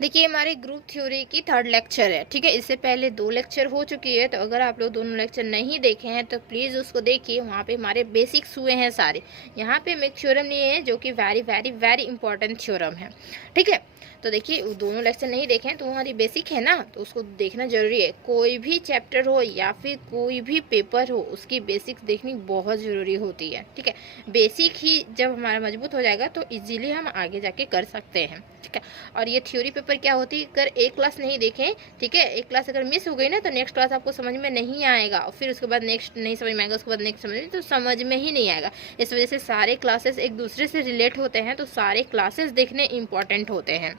देखिए हमारे group theory की थर्ड लेक्चर है, ठीक है। इससे पहले 2 लेक्चर हो चुकी है, तो अगर आप लोग दोनों लेक्चर नहीं देखे हैं तो प्लीज़ उसको देखिए। वहाँ पे हमारे बेसिक्स हुए हैं सारे। यहाँ पे हम एक थ्योरम लिए हैं जो कि very very very important theorem है, ठीक है। तो देखिए वो दोनों लेक्चर नहीं देखे हैं तो हमारी बेसिक है ना, तो उसको देखना जरूरी है। कोई भी चैप्टर हो या फिर कोई भी पेपर हो, उसकी बेसिक्स देखनी बहुत ज़रूरी होती है, ठीक है। बेसिक ही जब हमारा मजबूत हो जाएगा तो इजीली हम आगे जाके कर सकते हैं, ठीक है। और ये थ्योरी पेपर क्या होती है, अगर एक क्लास नहीं देखें, ठीक है, एक क्लास अगर मिस हो गई ना तो नेक्स्ट क्लास आपको समझ में नहीं आएगा, और फिर उसके बाद नेक्स्ट नहीं समझ में आएगा, उसके बाद नेक्स्ट समझ में ही नहीं आएगा। इस वजह से सारे क्लासेस एक दूसरे से रिलेट होते हैं, तो सारे क्लासेस देखने इंपॉर्टेंट होते हैं,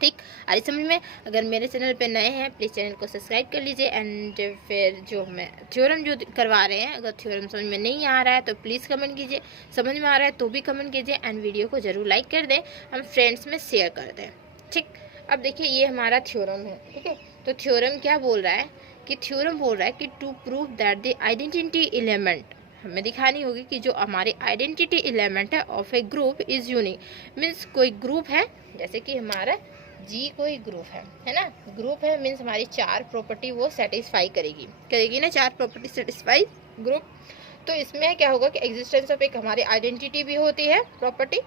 ठीक। आज समझ में। अगर मेरे चैनल पे नए हैं प्लीज़ चैनल को सब्सक्राइब कर लीजिए। एंड फिर जो मैं थ्योरम जो करवा रहे हैं, अगर थ्योरम समझ में नहीं आ रहा है तो प्लीज़ कमेंट कीजिए, समझ में आ रहा है तो भी कमेंट कीजिए, एंड वीडियो को ज़रूर लाइक कर दें, हम फ्रेंड्स में शेयर कर दें, ठीक। अब देखिए ये हमारा थ्योरम है, ठीक है। तो थ्योरम क्या बोल रहा है कि थ्योरम बोल रहा है कि to prove that the identity element, हमें दिखानी होगी कि जो हमारे आइडेंटिटी एलिमेंट है of a group is unique. Means कोई ग्रुप है, जैसे कि हमारा जी कोई ग्रुप है ना। ग्रुप है मीन्स हमारी 4 प्रॉपर्टी वो सेटिस्फाई करेगी ना, 4 प्रॉपर्टी सेटिस्फाई ग्रुप। तो इसमें क्या होगा कि एग्जिस्टेंस ऑफ एक हमारी आइडेंटिटी भी होती है प्रॉपर्टी,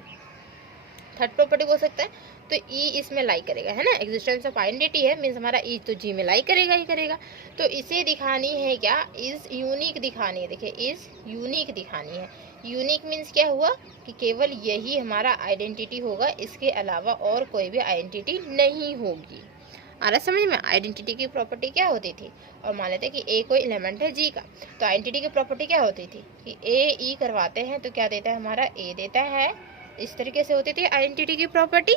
थर्ड प्रॉपर्टी बोल सकते हैं। तो ई इसमें लाई करेगा, है ना। एग्जिस्टेंस ऑफ आइडेंटिटी है मीन्स हमारा ई तो जी में लाई करेगा ही करेगा। तो इसे दिखानी है क्या, इज यूनिक दिखानी है। देखिए इज यूनिक दिखानी है। यूनिक मीन्स क्या हुआ कि केवल यही हमारा आइडेंटिटी होगा, इसके अलावा और कोई भी आइडेंटिटी नहीं होगी। आ रहा समझ में। आइडेंटिटी की प्रॉपर्टी क्या होती थी, और मान लेते हैं कि ए कोई एलिमेंट है जी का, तो आइडेंटिटी की प्रॉपर्टी क्या होती थी कि ए ई करवाते हैं तो क्या देता है हमारा, ए देता है। इस तरीके से होती थी आइडेंटिटी की प्रॉपर्टी।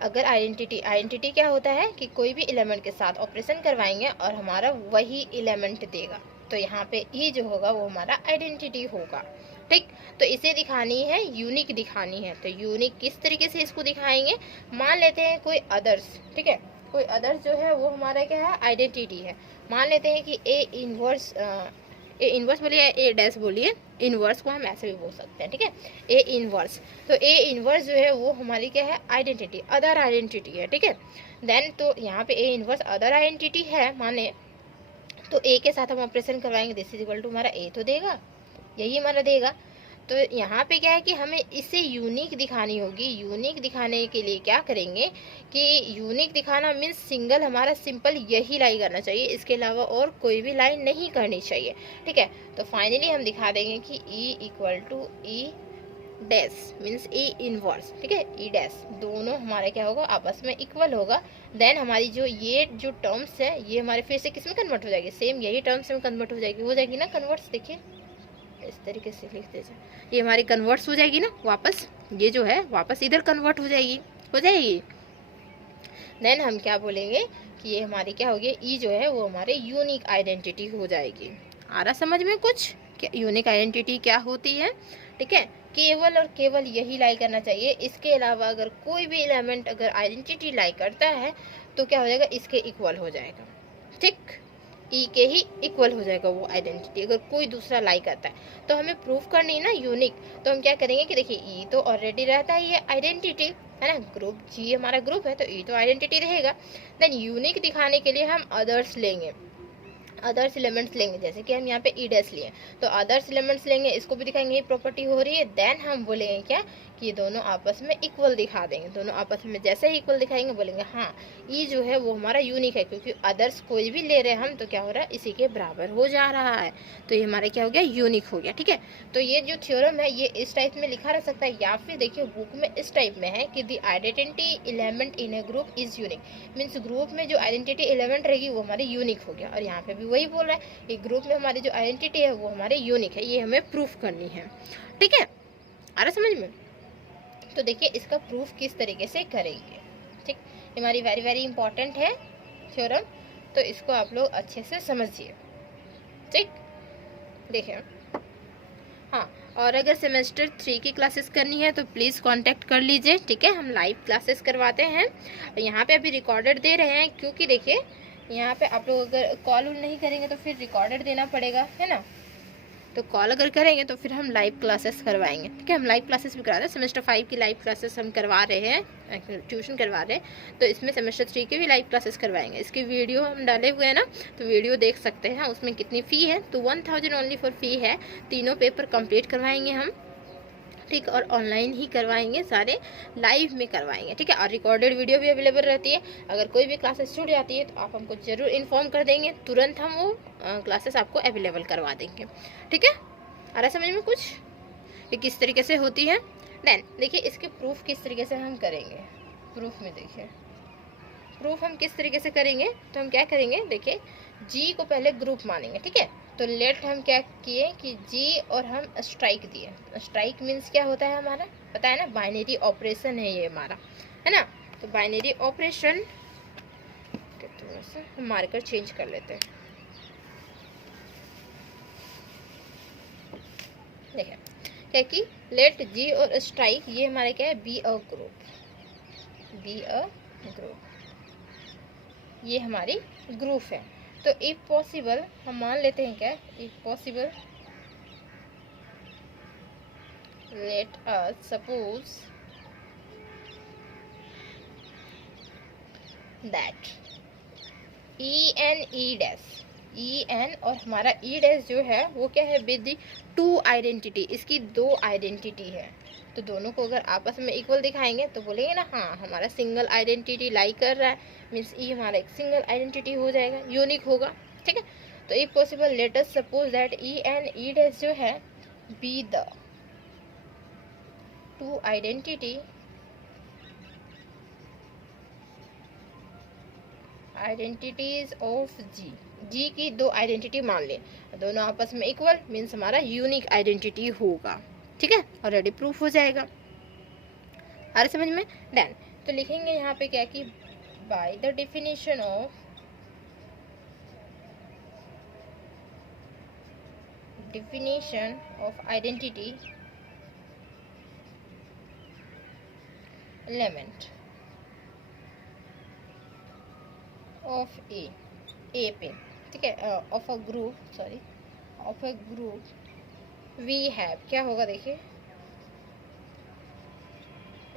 अगर आइडेंटिटी क्या होता है कि कोई भी एलिमेंट के साथ ऑपरेशन करवाएंगे और हमारा वही एलिमेंट देगा, तो यहाँ पे ई जो होगा वो हमारा आइडेंटिटी होगा, ठीक। तो इसे दिखानी है, यूनिक दिखानी है। तो यूनिक किस तरीके से इसको दिखाएंगे, मान लेते हैं कोई अदर्स, ठीक है। कोई अदर्स जो है वो हमारा क्या है, आइडेंटिटी है। मान लेते हैं कि ए इनवर्स बोलिए, ए डैश बोलिए, इनवर्स को हम ऐसे भी बोल सकते हैं, ठीक है। ए इनवर्स, तो ए इनवर्स जो है वो हमारी क्या है, आइडेंटिटी, अदर आइडेंटिटी है, ठीक है। देन तो यहाँ पे ए इनवर्स अदर आइडेंटिटी है माने, तो ए के साथ हम ऑपरेशन करवाएंगे, दिस इज इक्वल टू हमारा ए तो देगा, यही हमारा देगा। तो यहाँ पे क्या है कि हमें इसे यूनिक दिखानी होगी। यूनिक दिखाने के लिए क्या करेंगे कि यूनिक दिखाना मीन्स सिंगल हमारा सिंपल यही लाइन करना चाहिए, इसके अलावा और कोई भी लाइन नहीं करनी चाहिए, ठीक है। तो फाइनली हम दिखा देंगे कि e equal to E dash means e inverse, ठीक है। ई डैश दोनों हमारे क्या होगा, आपस में इक्वल होगा। देन हमारी ये जो टर्म्स है ये हमारे फिर से किस में कन्वर्ट हो जाएगी, सेम यही टर्म्स में कन्वर्ट हो जाएगी ना कन्वर्ट्स। देखिए इस तरीके से लिख दीजिए, ये हमारी कन्वर्ट्स हो जाएगी ना वापस, ये जो है वापस इधर कन्वर्ट हो जाएगी। देन हम क्या बोलेंगे कि ये हमारी क्या होगी, ई जो है वो हमारे यूनिक आइडेंटिटी हो जाएगी। आ रहा समझ में कुछ, क्या यूनिक आइडेंटिटी क्या होती है, ठीक है। केवल और केवल यही लाई करना चाहिए, इसके अलावा अगर कोई भी एलिमेंट अगर आइडेंटिटी लाई करता है तो क्या हो जाएगा, इसके इक्वल हो जाएगा, ठीक। ई के ही इक्वल हो जाएगा वो आइडेंटिटी, अगर कोई दूसरा लाई करता है। तो हमें प्रूफ करनी है ना यूनिक, तो हम क्या करेंगे कि देखिए ई तो ऑलरेडी रहता है ये आइडेंटिटी, है ना। ग्रुप जी हमारा ग्रुप है तो ई तो आइडेंटिटी रहेगा। देन यूनिक दिखाने के लिए हम अदर्स लेंगे, अदर्स एलिमेंट्स लेंगे, जैसे कि हम यहाँ पे ई डैश लिए तो अदर्स एलिमेंट्स लेंगे, इसको भी दिखाएंगे ये प्रॉपर्टी हो रही है। देन हम बोलेंगे क्या कि ये दोनों आपस में इक्वल दिखा देंगे, दोनों आपस में जैसे ही इक्वल दिखाएंगे बोलेंगे हाँ ई जो है वो हमारा यूनिक है, क्योंकि अदर्स कोई भी ले रहे हैं हम तो क्या हो रहा है, इसी के बराबर हो जा रहा है। तो ये हमारा क्या हो गया, यूनिक हो गया, ठीक है। तो ये जो थ्योरम है ये इस टाइप में लिखा रह सकता है, या फिर देखिए बुक में इस टाइप में है कि the identity element in A group is unique, means group में जो आइडेंटिटी एलिमेंट रहेगी वो हमारी यूनिक हो गया। और यहाँ पे भी वही बोल रहा है कि ग्रुप में हमारी जो आइडेंटिटी है वो हमारे यूनिक है, ये हमें प्रूफ करनी है, ठीक है। आ रहा समझ में। तो देखिए इसका प्रूफ किस तरीके से करेंगे, ठीक। हमारी वेरी वेरी इंपॉर्टेंट है थ्योरम, तो इसको आप लोग अच्छे से समझिए, ठीक। देखिए हाँ, और अगर सेमेस्टर 3 की क्लासेस करनी है तो प्लीज़ कांटेक्ट कर लीजिए, ठीक है। हम लाइव क्लासेस करवाते हैं, यहाँ पे अभी रिकॉर्डेड दे रहे हैं, क्योंकि देखिए यहाँ पे आप लोग अगर कॉल नहीं करेंगे तो फिर रिकॉर्डेड देना पड़ेगा, है ना। तो कॉल अगर करेंगे तो फिर हम लाइव क्लासेस करवाएंगे, ठीक है। हम लाइव क्लासेस भी करा रहे हैं, सेमेस्टर 5 की लाइव क्लासेस हम करवा रहे हैं, ट्यूशन करवा रहे हैं। तो इसमें सेमेस्टर 3 के भी लाइव क्लासेस करवाएंगे। इसकी वीडियो हम डाले हुए हैं ना, तो वीडियो देख सकते हैं। उसमें कितनी फ़ी है, तो 1000 ओनली फॉर फ़ी है। तीनों पेपर कंप्लीट करवाएंगे हम, ठीक, और ऑनलाइन ही करवाएंगे, सारे लाइव में करवाएंगे, ठीक है। और रिकॉर्डेड वीडियो भी अवेलेबल रहती है। अगर कोई भी क्लासेस छूट जाती है तो आप हमको ज़रूर इन्फॉर्म कर देंगे, तुरंत हम वो क्लासेस आपको अवेलेबल करवा देंगे, ठीक है। आ रहा समझ में कुछ ये किस तरीके से होती है। देन देखिए इसके प्रूफ किस तरीके से हम करेंगे। प्रूफ में देखिए, प्रूफ हम किस तरीके से करेंगे, तो हम क्या करेंगे, देखिए जी को पहले ग्रुप मानेंगे, ठीक है। तो लेट हम क्या किए कि जी और हम स्ट्राइक दिए। स्ट्राइक मीन्स क्या होता है हमारा पता है ना, बाइनरी ऑपरेशन है ये हमारा, है ना। तो बाइनरी ऑपरेशन, थोड़ा सा हम मार्कर चेंज कर लेते हैं। देखिए क्या कि लेट जी और स्ट्राइक ये हमारे क्या है, be a group, be a group, ये हमारी ग्रुप है। तो इफ पॉसिबल हम मान लेते हैं क्या, if possible let us suppose that E and E dash, e and और हमारा ई डैश जो है वो क्या है, विद टू आइडेंटिटी, इसकी दो आइडेंटिटी है। तो दोनों को अगर आपस में इक्वल दिखाएंगे तो बोलेंगे ना हाँ हमारा सिंगल आइडेंटिटी लाई कर रहा है, मीन्स ई हमारा एक सिंगल आइडेंटिटी हो जाएगा, यूनिक होगा, ठीक है। तो if possible let us suppose that E and E dash जो है be the two identity identities of G, G की दो आइडेंटिटी मान ले, दोनों आपस में इक्वल मीन्स हमारा यूनिक आइडेंटिटी होगा, ठीक है। ऑलरेडी प्रूफ हो जाएगा, आ रहा समझ में। डन, तो लिखेंगे यहाँ पे क्या कि by the definition of identity element of A पे, ठीक है, of a group, sorry of a group we have, क्या होगा देखिए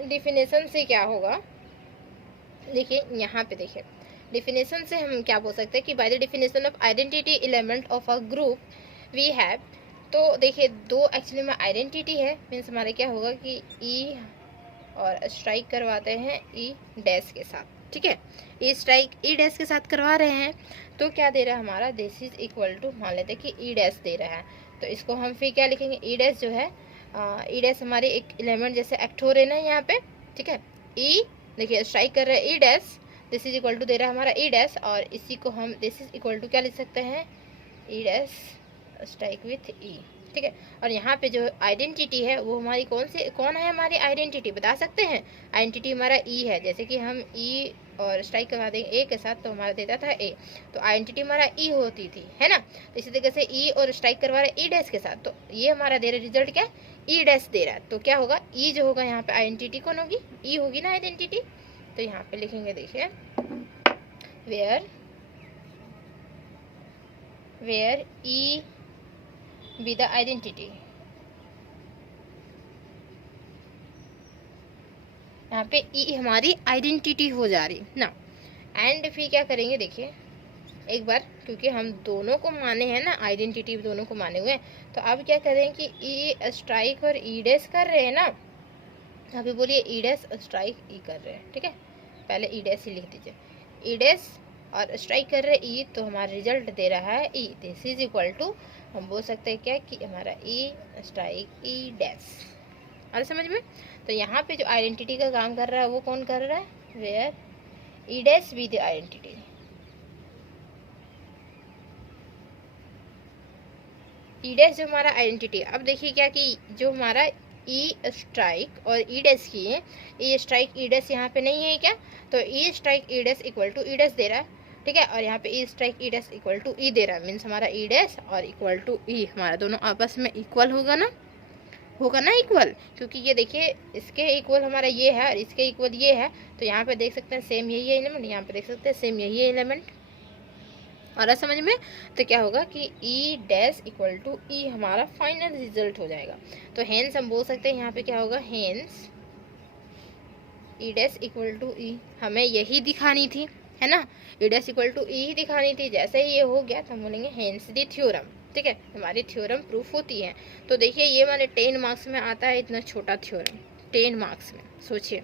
डिफिनेशन से क्या होगा, देखिए यहाँ पे देखिए डिफिनेशन से हम क्या बोल सकते हैं कि by the definition of identity element of a group we have. तो देखिए दो एक्चुअली में आइडेंटिटी है, मीन्स हमारे क्या होगा कि ई और स्ट्राइक करवाते हैं ई डैश के साथ, ठीक है। ई स्ट्राइक ई डैश के साथ करवा रहे हैं, तो क्या दे रहा है हमारा, दिस इज इक्वल टू, मान लेते हैं कि ई डैश दे रहा है, तो इसको हम फिर क्या लिखेंगे, ई डैश जो है ई डैश हमारे एक एलिमेंट जैसे एक्ट हो रहे हैं यहाँ पे, ठीक है। ई देखिए स्ट्राइक कर रहे हैं E dash, this is equal to दे रहा है हमारा ई डैश, और इसी को हम दिस इज इक्वल टू क्या लिख सकते हैं, ई डैश स्ट्राइक विथ ई, ठीक है। और यहाँ पे जो आइडेंटिटी है वो हमारी कौन है हमारी आइडेंटिटी बता सकते हैं, आइडेंटिटी हमारा ई है, जैसे कि हम ई और स्ट्राइक करवा देंगे ए के साथ तो हमारा देता था ए, तो आइडेंटिटी हमारा ई होती थी, है ना। तो इसी तरीके से ई और स्ट्राइक करवा रहे ई डैश के साथ, तो ये हमारा दे रहा है रिजल्ट क्या, ई डैश दे रहा है। तो क्या होगा, ई जो होगा यहाँ पे आइडेंटिटी कौन होगी, ई होगी ना आइडेंटिटी। तो यहाँ पे लिखेंगे देखिए where e be the identity, यहाँ पे ई हमारी आइडेंटिटी हो जा रही ना। एंड फिर क्या करेंगे देखिए एक बार, क्योंकि हम दोनों को माने हैं ना, आइडेंटिटी दोनों को माने हुए हैं, तो अब क्या करें कि ई स्ट्राइक और ई डैश कर रहे हैं ना, यहाँ पे बोलिए ई डैश स्ट्राइक ई कर रहे हैं, ठीक है। पहले ई डैश ही लिख दीजिए, ई डैश और स्ट्राइक कर रहे ई, तो हमारा रिजल्ट दे रहा है ई, दिस इज इक्वल टू हम बोल सकते हैं क्या कि हमारा ई स्ट्राइक ई डैश, और समझ में। तो यहाँ पे जो आइडेंटिटी का काम कर रहा है वो कौन कर रहा है, where e dash be the identity, e dash जो हमारा आइडेंटिटी। अब देखिए क्या कि जो हमारा ई स्ट्राइक और ई डैश की है, ई स्ट्राइक ई डैश यहाँ पे नहीं है क्या, तो E strike E dash equal to E dash दे रहा है, ठीक है। और यहाँ पे E strike E dash equal to E दे रहा है, मीन्स हमारा ई डैश और इक्वल टू ई हमारा दोनों आपस में इक्वल होगा ना, इक्वल, क्योंकि ये देखिए इसके इक्वल हमारा ये है और इसके इक्वल ये है, तो यहाँ पे देख सकते हैं सेम यही है एलिमेंट, यहाँ पे देख सकते हैं सेम यही है एलिमेंट, आ रहा समझ में? तो क्या होगा कि ई डैश इक्वल टू ई हमारा फाइनल रिजल्ट हो जाएगा। तो हेंस हम बोल सकते हैं यहाँ पे क्या होगा, hence E dash equal to E, हमें यही दिखानी थी, है ना, E dash equal to E ही दिखानी थी। जैसे ही ये हो गया तो हम बोलेंगे हेंस दी थ्योरम, ठीक है, हमारी थ्योरम प्रूफ होती है। तो देखिए ये हमारे 10 मार्क्स में आता है, इतना छोटा थ्योरम 10 मार्क्स में, सोचिए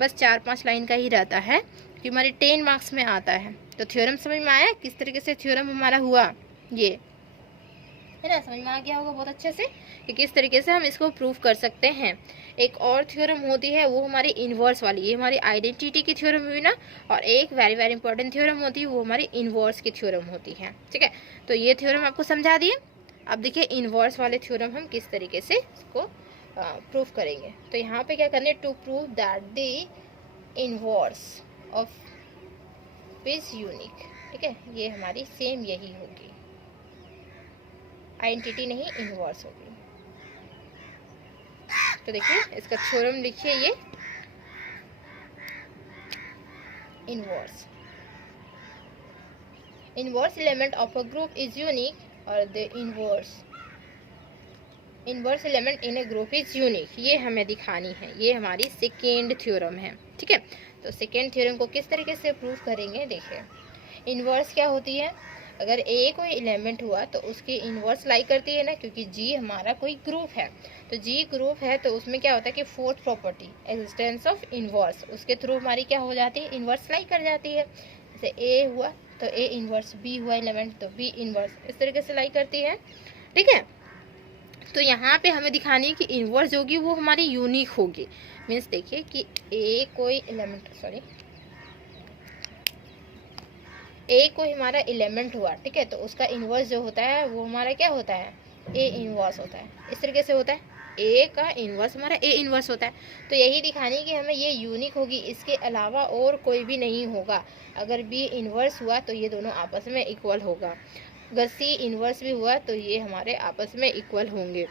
बस 4-5 लाइन का ही रहता है कि हमारे 10 मार्क्स में आता है। तो थ्योरम समझ में आया किस तरीके से थ्योरम हमारा हुआ, ये है ना, समझ में आ गया होगा बहुत अच्छे से कि किस तरीके से हम इसको प्रूव कर सकते हैं। एक और थ्योरम होती है वो हमारी इन्वर्स वाली, ये हमारी आइडेंटिटी की थ्योरम हुई ना, और एक वेरी वेरी इंपॉर्टेंट थ्योरम होती है वो हमारी इन्वर्स की थ्योरम होती है, ठीक है। तो ये थ्योरम आपको समझा दिए। अब देखिए इन्वर्स वाले थ्योरम हम किस तरीके से इसको प्रूव करेंगे। तो यहाँ पे क्या करने, to prove that the inverse of is unique, ठीक है, ये हमारी सेम यही होगी, आइडेंटिटी नहीं इन्वर्स होगी। तो देखिए इसका थ्योरम लिखिए, ये inverse element of a group is unique और the inverse element in a group is unique, ये हमें दिखानी है, ये हमारी सेकेंड थ्योरम है, ठीक है। तो सेकेंड थ्योरम को किस तरीके से प्रूव करेंगे, देखिए इन्वर्स क्या होती है, अगर ए कोई एलिमेंट हुआ तो उसकी इन्वर्स लाई करती है ना, क्योंकि जी हमारा कोई ग्रुप है, तो जी ग्रुप है तो उसमें क्या होता है कि fourth property existence of inverse, उसके थ्रू हमारी क्या हो जाती है, इन्वर्स लाई कर जाती है। जैसे ए हुआ तो ए इन्वर्स, बी हुआ एलिमेंट तो बी इन्वर्स, इस तरीके से लाई करती है, ठीक है। तो यहाँ पे हमें दिखानी है कि इन्वर्स होगी वो हमारी यूनिक होगी। मीन्स देखिए कि ए कोई एलिमेंट, सॉरी ए कोई हमारा एलिमेंट हुआ, ठीक है, तो उसका इन्वर्स जो होता है वो हमारा क्या होता है, ए इन्वर्स होता है, इस तरीके से होता है, ए का इन्वर्स हमारा ए इन्वर्स होता है। तो यही दिखानी कि हमें ये यूनिक होगी, इसके अलावा और कोई भी नहीं होगा। अगर बी इन्वर्स हुआ तो ये दोनों आपस में इक्वल होगा, अगर सी इन्वर्स भी हुआ तो ये हमारे आपस में इक्वल होंगे,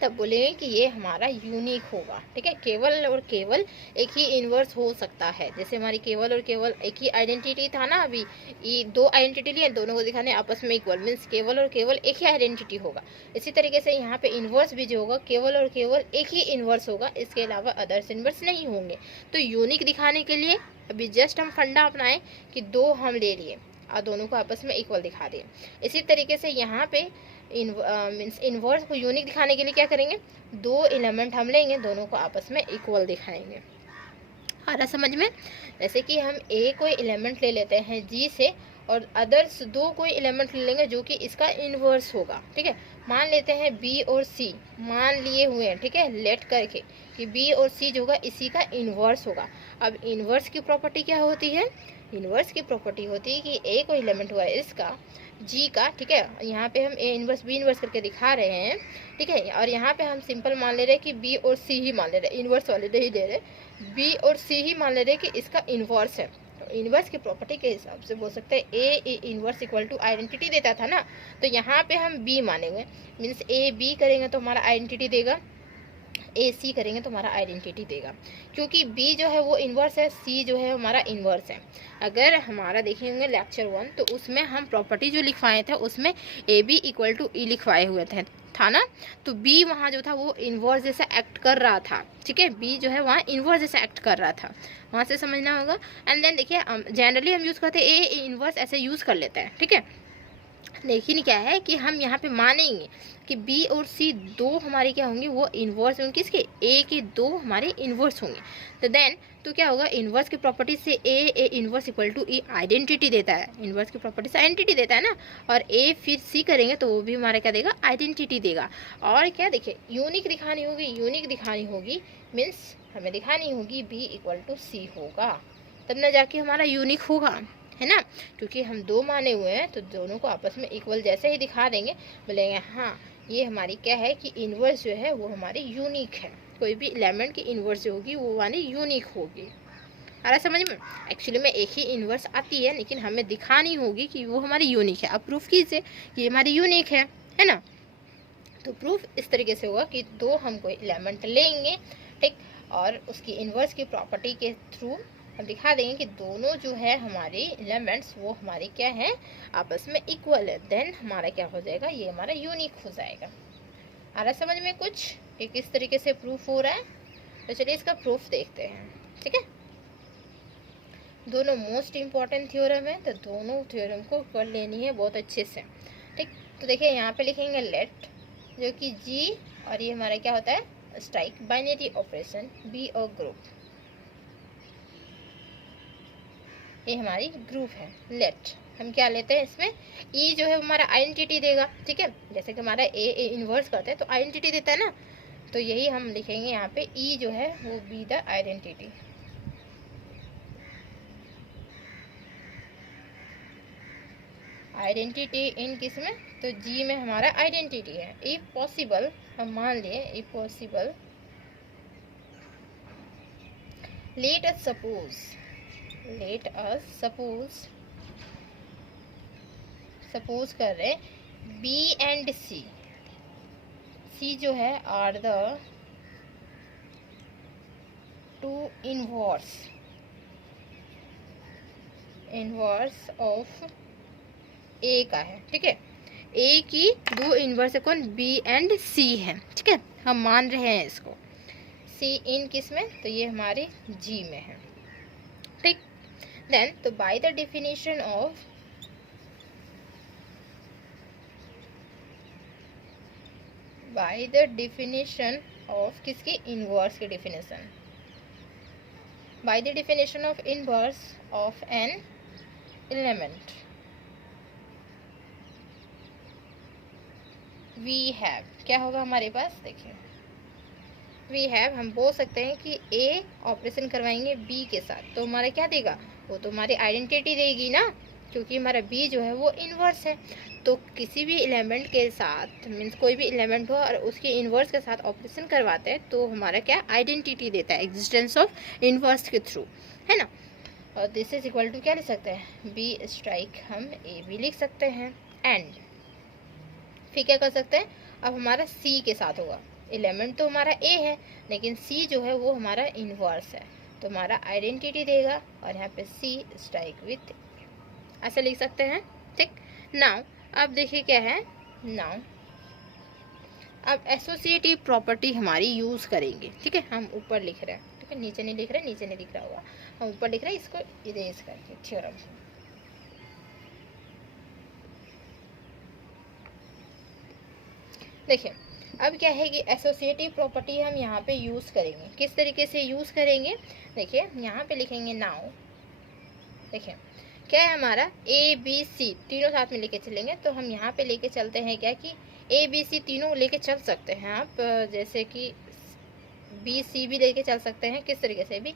तब बोलेंगे कि ये हमारा यूनिक होगा, ठीक है। केवल और केवल एक ही इन्वर्स हो सकता है, जैसे हमारी केवल और केवल एक ही आइडेंटिटी था ना, अभी ये दो आइडेंटिटी लिए, दोनों को दिखाने आपस में इक्वल, मीन्स केवल और केवल एक ही आइडेंटिटी होगा। इसी तरीके से यहाँ पे इन्वर्स भी जो होगा केवल और केवल एक ही इन्वर्स होगा, इसके अलावा अदर्स इन्वर्स नहीं होंगे। तो यूनिक दिखाने के लिए अभी जस्ट हम फंडा अपनाएं कि दो हम ले लिए और दोनों को आपस में इक्वल दिखा दिए। इसी तरीके से यहाँ पे मीन्स इन्वर्स को यूनिक दिखाने के लिए क्या करेंगे, दो एलिमेंट हम लेंगे, दोनों को आपस में इक्वल दिखाएंगे। आ रहा समझ में? जैसे कि हम ए कोई एलिमेंट ले लेते हैं जी से, और अदर्स दो कोई एलिमेंट ले लेंगे जो कि इसका इन्वर्स होगा, ठीक है। मान लेते हैं बी और सी, मान लिए हुए हैं, ठीक है, लेट करके कि बी और सी जो होगा इसी का इन्वर्स होगा। अब इन्वर्स की प्रॉपर्टी क्या होती है, इन्वर्स की प्रॉपर्टी होती है कि ए कोई एलिमेंट हुआ है इसका जी का, ठीक है, यहाँ पे हम ए इन्वर्स बी इन्वर्स करके दिखा रहे हैं, ठीक है, और यहाँ पे हम सिंपल मान ले रहे हैं कि बी और सी ही मान ले रहे हैं, इन्वर्स वाले नहीं ले रहे, बी और सी ही मान ले रहे हैं कि इसका इन्वर्स है। तो इन्वर्स की प्रॉपर्टी के हिसाब से बोल सकते हैं ए इन्वर्स इक्वल टू आइडेंटिटी देता था ना, तो यहाँ पे हम बी मानेंगे, मीन्स ए बी करेंगे तो हमारा आइडेंटिटी देगा, ए सी करेंगे तो हमारा आइडेंटिटी देगा, क्योंकि बी जो है वो इन्वर्स है, सी जो है हमारा इन्वर्स है। अगर हमारा देखेंगे लेक्चर 1 तो उसमें हम प्रॉपर्टी जो लिखवाए थे उसमें ए बी इक्वल टू ई लिखवाए हुए थे, था ना, तो बी वहाँ जो था वो इन्वर्स जैसा एक्ट कर रहा था, ठीक है, बी जो है वहाँ इन्वर्स जैसा एक्ट कर रहा था, वहाँ से समझना होगा। एंड देन देखिए जनरली हम यूज़ करते हैं ए इन्वर्स ऐसे यूज़ कर लेते हैं, ठीक है, लेकिन क्या है कि हम यहाँ पे मानेंगे कि बी और सी दो हमारे क्या होंगे, वो इन्वर्स होंगे, किसके, ए के दो हमारे इन्वर्स होंगे। तो देन तो क्या होगा, इन्वर्स की प्रॉपर्टी से A inverse equal to E identity देता है, इन्वर्स की प्रॉपर्टी से आइडेंटिटी देता है ना, और ए फिर सी करेंगे तो वो भी हमारा क्या देगा, आइडेंटिटी देगा। और क्या देखिए यूनिक दिखानी होगी, यूनिक दिखानी होगी मीन्स हमें दिखानी होगी बी इक्वल टू सी होगा, तब ना जाके हमारा यूनिक होगा, है ना, क्योंकि हम दो माने हुए हैं तो दोनों को आपस में इक्वल जैसे ही दिखा देंगे, बोलेंगे हाँ ये हमारी क्या है कि इन्वर्स जो है वो हमारी यूनिक है, कोई भी एलिमेंट की इन्वर्स जो होगी वो हमारी यूनिक होगी। आ रहा समझ में? एक्चुअली में एक ही इन्वर्स आती है लेकिन हमें दिखानी होगी कि वो हमारी यूनिक है। अब प्रूफ कीजिए कि हमारी यूनिक है ना। तो प्रूफ इस तरीके से होगा कि दो हम कोई एलिमेंट लेंगे, ठीक, और उसकी इन्वर्स की प्रॉपर्टी के थ्रू अब दिखा देंगे कि दोनों जो है हमारे एलिमेंट्स वो हमारे क्या है, आपस में इक्वल है, देन हमारा क्या हो जाएगा, ये हमारा यूनिक हो जाएगा। आ रहा समझ में कुछ कि किस तरीके से प्रूफ हो रहा है? तो चलिए इसका प्रूफ देखते हैं। ठीक है, दोनों मोस्ट इम्पॉर्टेंट थ्योरम है, तो दोनों थ्योरम को कर लेनी है बहुत अच्छे से। ठीक, तो देखिए यहाँ पे लिखेंगे लेट, जो कि जी और ये हमारा क्या होता है, स्ट्राइक बाइनरी ऑपरेशन, बी और ग्रुप, ये हमारी ग्रुप है। लेट हम क्या लेते हैं इसमें, ई जो है हमारा आइडेंटिटी देगा। ठीक है, जैसे कि हमारा ए इन्वर्स करते हैं तो आइडेंटिटी देता है ना, तो यही हम लिखेंगे यहाँ पे, ई जो है वो B the identity. Identity in किस में, तो जी में हमारा आइडेंटिटी है। इफ पॉसिबल, हम मान लिए if possible, let us suppose कर रहे बी एंड सी जो है are the two inverse of A का है। ठीक है, ए की दो इनवर्स है, कौन, बी एंड सी है। ठीक है, हम मान रहे हैं इसको, सी इन किस में, तो ये हमारे जी में है। ठीक, देन तो बाय द डेफिनेशन ऑफ किसके, इनवर्स के definition, by the definition of inverse of an element we have, क्या होगा हमारे पास, देखिए वी हैव, हम बोल सकते हैं कि ए ऑपरेशन करवाएंगे बी के साथ, तो हमारा क्या देगा, वो तो हमारी आइडेंटिटी देगी ना, क्योंकि हमारा बी जो है वो इनवर्स है। तो किसी भी एलिमेंट के साथ, मीन्स कोई भी एलिमेंट हो और उसके इनवर्स के साथ ऑपरेशन करवाते हैं तो हमारा क्या, आइडेंटिटी देता है, एग्जिस्टेंस ऑफ इनवर्स के थ्रू, है ना। और दिस इज इक्वल टू क्या लिख सकते हैं, बी स्ट्राइक हम ए भी लिख सकते हैं। एंड फिर क्या कर सकते हैं, अब हमारा सी के साथ होगा, एलिमेंट तो हमारा ए है लेकिन सी जो है वो हमारा इनवर्स है, तो हमारा आइडेंटिटी देगा और यहाँ पे सी स्ट्राइक विथ, ऐसे लिख सकते हैं। ठीक, नाउ अब देखिए क्या है, नाउ अब एसोसिएटिव प्रॉपर्टी हमारी यूज करेंगे। ठीक है, हम ऊपर लिख रहे हैं, ठीक है, नीचे नहीं लिख रहे, नीचे नहीं दिख रहा होगा, हम ऊपर लिख रहे हैं, इसको इरेज करके थ्योरम। देखिए अब क्या है कि एसोसिएटिव प्रॉपर्टी हम यहाँ पे यूज करेंगे, किस तरीके से यूज करेंगे, देखिए यहाँ पे लिखेंगे नाउ, देखिए क्या है हमारा, ए बी सी तीनों साथ में लेके चलेंगे, तो हम यहाँ पे लेके चलते हैं क्या कि ए बी सी तीनों लेके चल सकते हैं आप, जैसे कि बी सी भी लेके चल सकते हैं, किस तरीके से भी,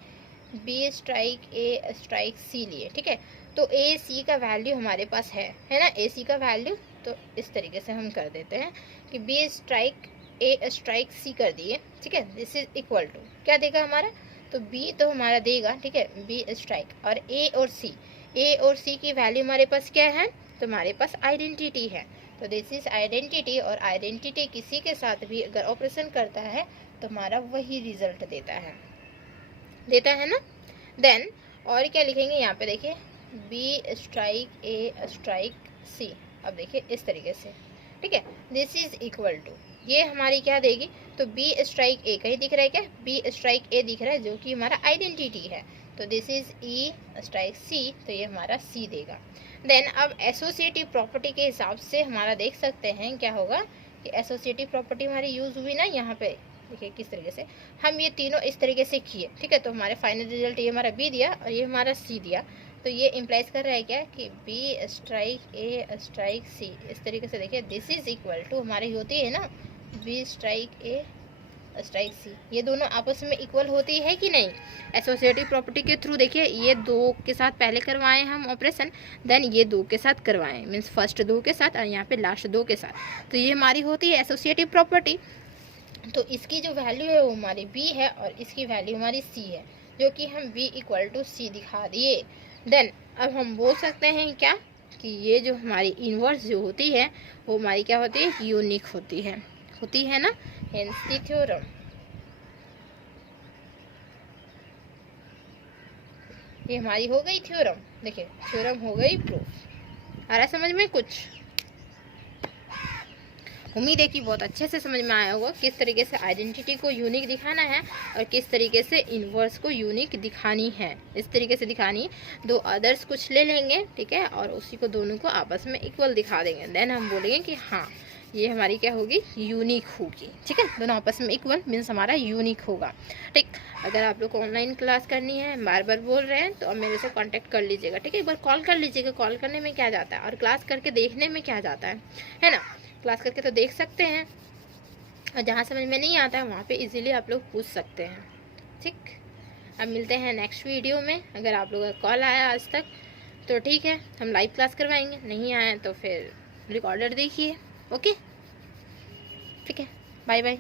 बी स्ट्राइक ए स्ट्राइक सी लिए। ठीक है, तो ए सी का वैल्यू हमारे पास है ना, ए सी का वैल्यू, तो इस तरीके से हम कर देते हैं कि बी स्ट्राइक ए स्ट्राइक सी कर दिए। ठीक है, दिस इज इक्वल टू क्या देगा हमारा, तो बी तो हमारा देगा, ठीक है, बी स्ट्राइक, और ए और सी की वैल्यू हमारे पास क्या है, तो हमारे पास आइडेंटिटी है, तो दिस इज आइडेंटिटी, और आइडेंटिटी किसी के साथ भी अगर ऑपरेशन करता है तो हमारा वही रिजल्ट देता है ना। देन और क्या लिखेंगे यहाँ पे, देखिए बी स्ट्राइक ए स्ट्राइक सी, अब देखिए इस तरीके से, ठीक है, दिस इज इक्वल टू, ये हमारी क्या देगी, तो बी स्ट्राइक ए कहीं दिख रहा है क्या, बी स्ट्राइक ए दिख रहा है जो कि हमारा आइडेंटिटी है, तो दिस इज ई स्ट्राइक सी, तो ये हमारा सी देगा। देन अब एसोसिएटिव प्रॉपर्टी के हिसाब से हमारा देख सकते हैं क्या होगा कि एसोसिएटिव प्रॉपर्टी हमारी यूज हुई ना, यहाँ पे देखिए किस तरीके से हम ये तीनों इस तरीके से किए। ठीक है, तो हमारे फाइनल रिजल्ट ये हमारा बी दिया और ये हमारा सी दिया, तो ये इम्प्लाइज कर रहा है क्या कि बी स्ट्राइक ए स्ट्राइक सी, इस तरीके से देखिए दिस इज इक्वल टू हमारी होती है ना बी स्ट्राइक ए स्ट्राइक सी, ये दोनों आपस में इक्वल होती है कि नहीं, एसोसिएटिव प्रॉपर्टी के थ्रू। देखिए ये दो के साथ पहले करवाए हम ऑपरेशन, देन ये दो के साथ करवाएं, मीन्स फर्स्ट दो के साथ और यहाँ पे लास्ट दो के साथ, तो ये हमारी होती है एसोसिएटिव प्रॉपर्टी। तो इसकी जो वैल्यू है वो हमारी बी है और इसकी वैल्यू हमारी सी है, जो कि हम बी इक्वल टू सी दिखा दिए। देन अब हम बोल सकते हैं क्या कि ये जो हमारी इनवर्स जो होती है वो हमारी क्या होती है, यूनिक होती है ना, हेंस द थ्योरम। ये हमारी हो गई थ्योरम। देखिए थ्योरम हो गई प्रूफ। आ रहा है समझ में कुछ? उम्मीद है कि बहुत अच्छे से समझ में आया होगा किस तरीके से आइडेंटिटी को यूनिक दिखाना है और किस तरीके से इन्वर्स को यूनिक दिखानी है। इस तरीके से दिखानी, दो अदर्स कुछ ले लेंगे, ठीक है, और उसी को दोनों को आपस में इक्वल दिखा देंगे। देन हम बोलेंगे कि हाँ ये हमारी क्या होगी, यूनिक होगी। ठीक है, दोनों आपस में इक्वल मीन्स हमारा यूनिक होगा। ठीक, अगर आप लोग को ऑनलाइन क्लास करनी है, बार बार बोल रहे हैं, तो अब मेरे से कांटेक्ट कर लीजिएगा। ठीक है, एक बार कॉल कर लीजिएगा। कॉल करने में क्या जाता है और क्लास करके देखने में क्या जाता है ना। क्लास करके तो देख सकते हैं और जहाँ समझ में नहीं आता है वहाँ पे इजीली आप लोग पूछ सकते हैं। ठीक, अब मिलते हैं नेक्स्ट वीडियो में। अगर आप लोगों का कॉल आया आज तक तो ठीक है, हम लाइव क्लास करवाएंगे, नहीं आया तो फिर रिकॉर्डर देखिए। ओके, ठीक है, बाय बाय।